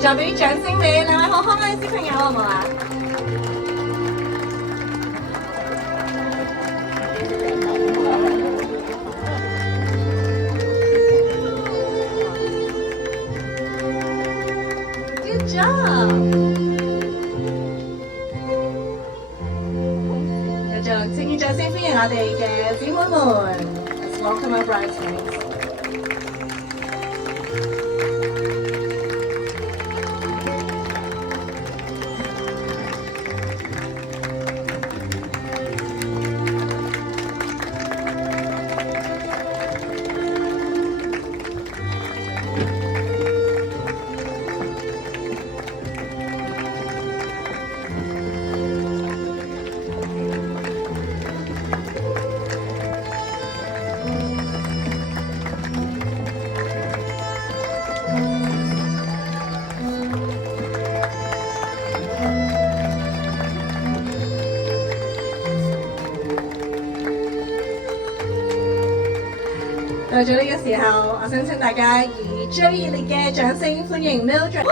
再俾啲掌聲俾兩位好可愛嘅小朋友好唔好啊？Good job！ 繼續，請掌聲歡迎我哋嘅姊妹們。Let's welcome our bridesmaids。到咗呢個時候，我想請大家以最熱烈嘅掌聲歡迎 Mildred。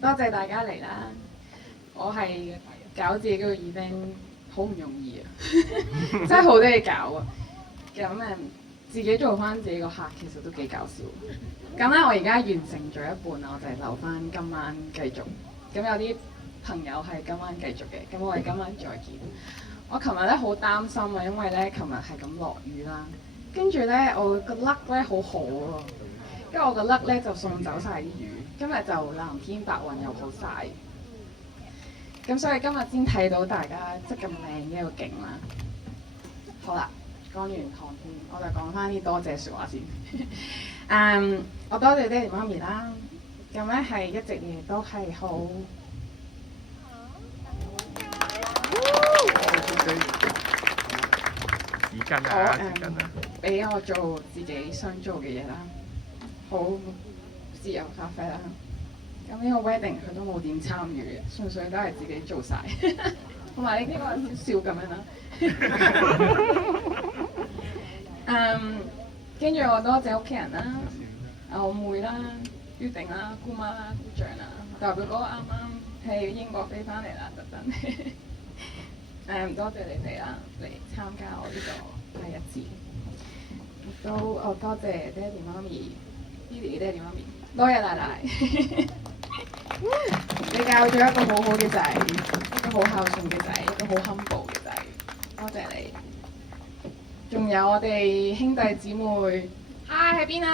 多謝大家嚟啦！我係搞自己嗰個 event 好唔容易啊，真係好多嘢搞啊！咁自己做翻自己個客其實都幾搞笑。咁咧，我而家完成咗一半啦，我就係留翻今晚繼續。咁有啲朋友係今晚繼續嘅，咁我哋今晚再見。我琴日咧好擔心啊，因為咧琴日係咁落雨啦，跟住咧我個 luck 咧好好啊，跟住我個 luck 咧就送走晒啲雨。今日就藍天白雲又好曬，咁所以今日先睇到大家即咁靚嘅一個景啦。好啦，講完航天，我就講翻啲多謝説話先。我多謝爹哋媽咪啦，咁咧係一直以嚟都係好。紙巾啊，紙巾啊。俾我做自己想做嘅嘢啦，好自由發揮啦。咁呢個 wedding 佢都冇點參與嘅，純粹都係自己做晒。同埋呢個少少咁樣啦。跟住我多謝屋企人啦，我妹啦、於定啦、姑媽啦、姑丈啦，代表哥啱啱喺英國飛翻嚟啦，特登。多謝你哋啦，嚟參加我呢個第一節。亦都多謝爹哋媽咪、Billy 爹哋媽咪，多謝奶奶。你教咗一個好好嘅仔，一個好孝順嘅仔，一個好 humble 嘅仔，多謝你。仲有我哋兄弟姊妹，Hi 喺邊啊？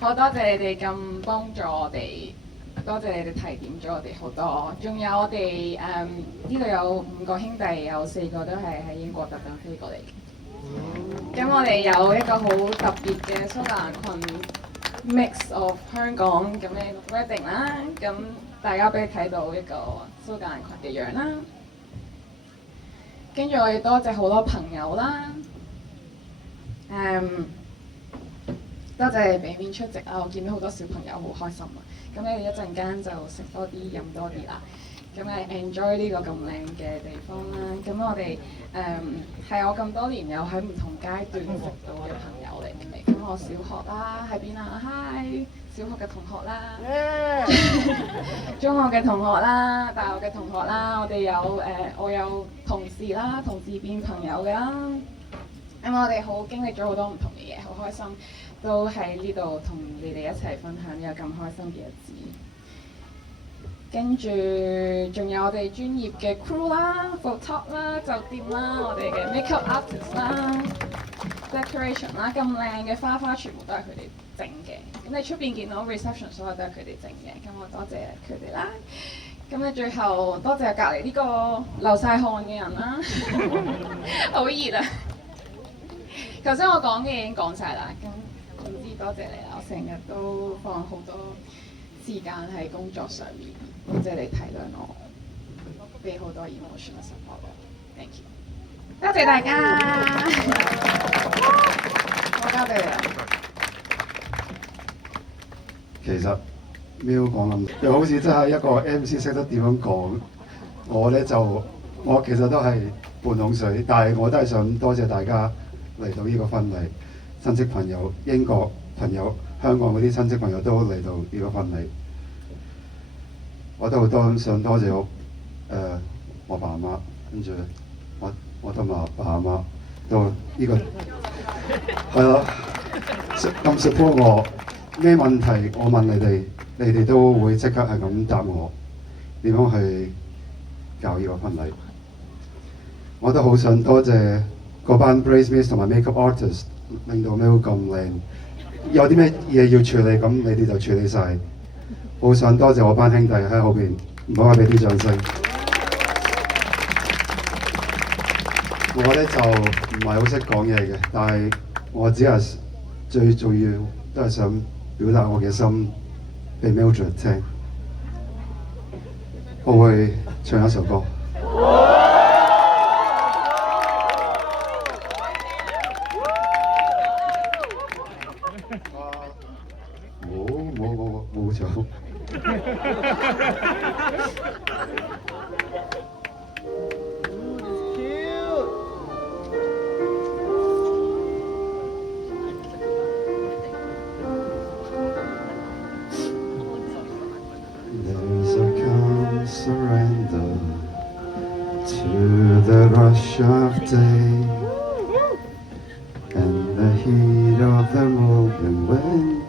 好多謝你哋咁幫助我哋，多謝你哋提點咗我哋好多。仲有我哋呢度有5個兄弟，有4個都係喺英國特登飛過嚟。咁我哋有一個好特別嘅蘇格蘭裙 mix of 香港咁嘅 wedding 啦，咁大家俾你睇到一個蘇格蘭裙嘅樣啦。跟住我哋多謝好多朋友啦，多謝你俾面出席啦，我見到好多小朋友好開心啊！咁你哋一陣間就食多啲飲多啲啦。咁你 enjoy 呢個咁靚嘅地方啦。咁我哋係我咁多年有喺唔同階段識到嘅朋友嚟嘅。咁我小學啦喺邊啊 ？Hi， 小學嘅同學啦，中學嘅同學啦，大學嘅同學啦。我哋有我有同事啦，同事變朋友嘅啦。咁我哋好經歷咗好多唔同嘅嘢，好開心，都喺呢度同你哋一齊分享呢個咁開心嘅日子。跟住仲有我哋專業嘅 crew 啦、photog 啦、酒店啦、我哋嘅 makeup artist 啦、decoration 啦，咁靚嘅花全部都係佢哋整嘅。咁你出邊見到 reception 所有都係佢哋整嘅，咁我多謝佢哋啦。咁你最後多謝隔離呢個流晒汗嘅人啦，好熱啊！頭先我講嘅嘢已經講晒啦，咁總之多謝你啦，我成日都放好多時間喺工作上面，多謝你體諒我，俾好多 emotional support 我 ，thank you， 多謝大家，我交俾你啦。其實 Miu 講咁，又好似真係一個 MC 識得點樣講，我其實都係半桶水，但係我都係想多謝大家嚟到呢個婚禮，親戚朋友、英國朋友、香港嗰啲親戚朋友都嚟到呢個婚禮。我都好想多謝我爸媽，跟住我同埋爸阿媽都呢個係咯，咁 support 我，咩問題我問你哋，你哋都會即刻係咁答我點樣去搞呢個婚禮。我都好想多謝嗰班 bridesmaids 同埋 makeup artist， 令到 Miu 咁靚。有啲咩嘢要處理，咁你哋就處理晒。好想多謝我班兄弟喺後邊，唔該俾啲掌聲。我咧就唔係好識講嘢嘅，但係我只係最重要都係想表達我嘅心俾 Mildred 聽。我會唱一首歌。冇錯。There's a calm surrender to the rush of day and the heat of the moment when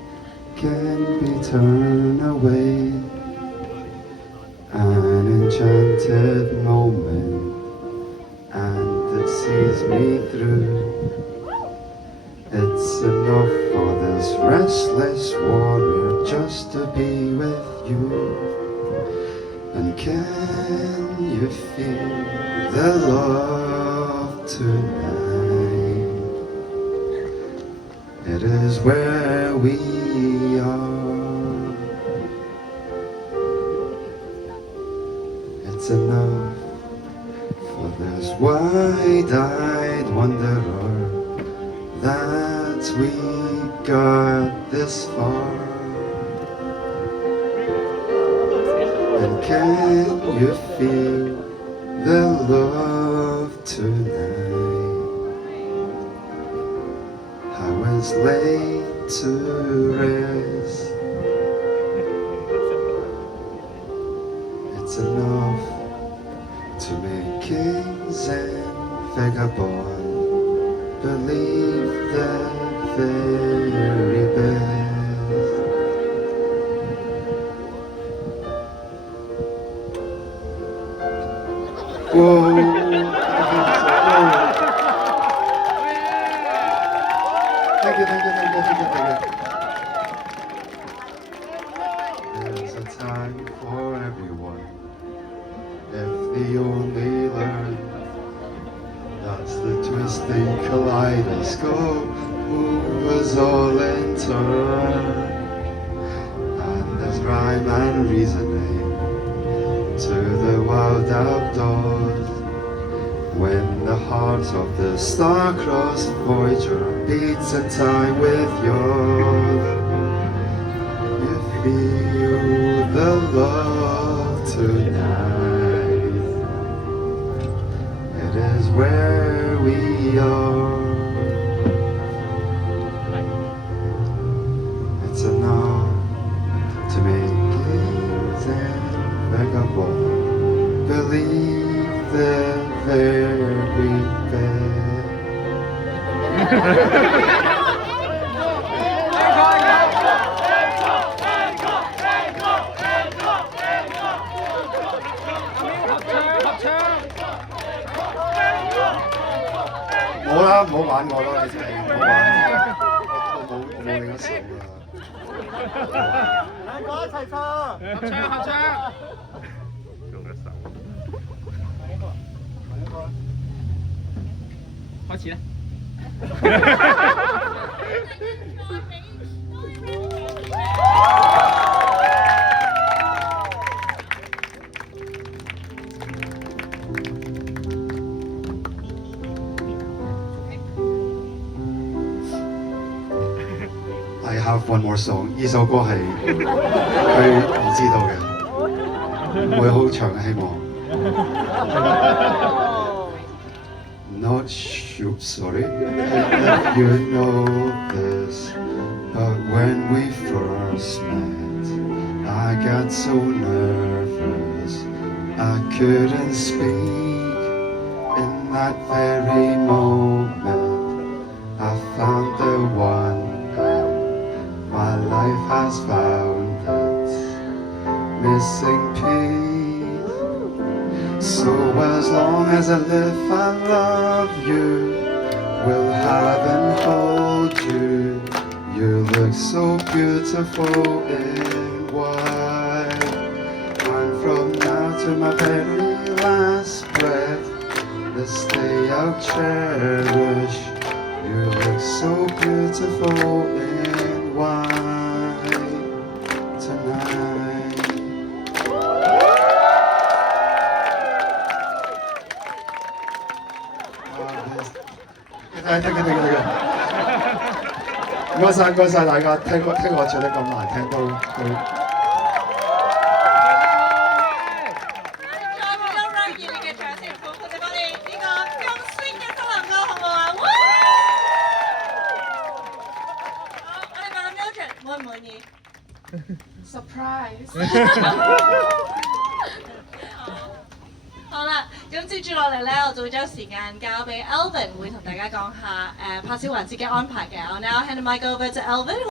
can be turned away. An enchanted moment, and it sees me through. It's enough for this restless warrior just to be with you. And can you feel the love tonight? It is where we are. It's enough wide-eyed wanderer that we got this far. And can you feel the love tonight? How it's laid to rest. It's enough to make kings and vagabonds believe the very best. Whoa. Thank you. There's a time for everyone. If they only learn, that's the twisting kaleidoscope move us all in turn. And there's rhyme and reasoning to the wild outdoors. When the heart of the star-crossed Voyager beats in time with yours, you feel the love tonight. It is where we are. It's enough to make kings and vagabonds believe the very best. 冇啦，唔好玩我啦，你真係唔好玩我冇你嗰手㗎。兩個一齊唱，合唱。用一手。開始啦！I have one more song， 呢首歌係佢唔知道嘅，會好長嘅希望。Not sure, sorry, if you know this, but when we first met, I got so nervous I couldn't speak. In that very moment, I found the one, and my life has found its missing piece. So as long as I live, I love you, will have and hold you. You look so beautiful in white. And from now to my very last breath, this day I'll cherish. You look so beautiful in white tonight.得嘅，唔該晒大家，聽我唱得咁難聽都。再俾多 round 熱烈嘅掌聲，歡迎我哋呢個咁 sweet 嘅森林歌，好唔好啊？好，我哋問下 Mildred 滿唔滿意 surprise。好啦，咁接住落嚟咧，我就會將時間交俾 Alvin，會同大家講下拍攝環節嘅安排嘅。我 now hand the mic over to Alvin。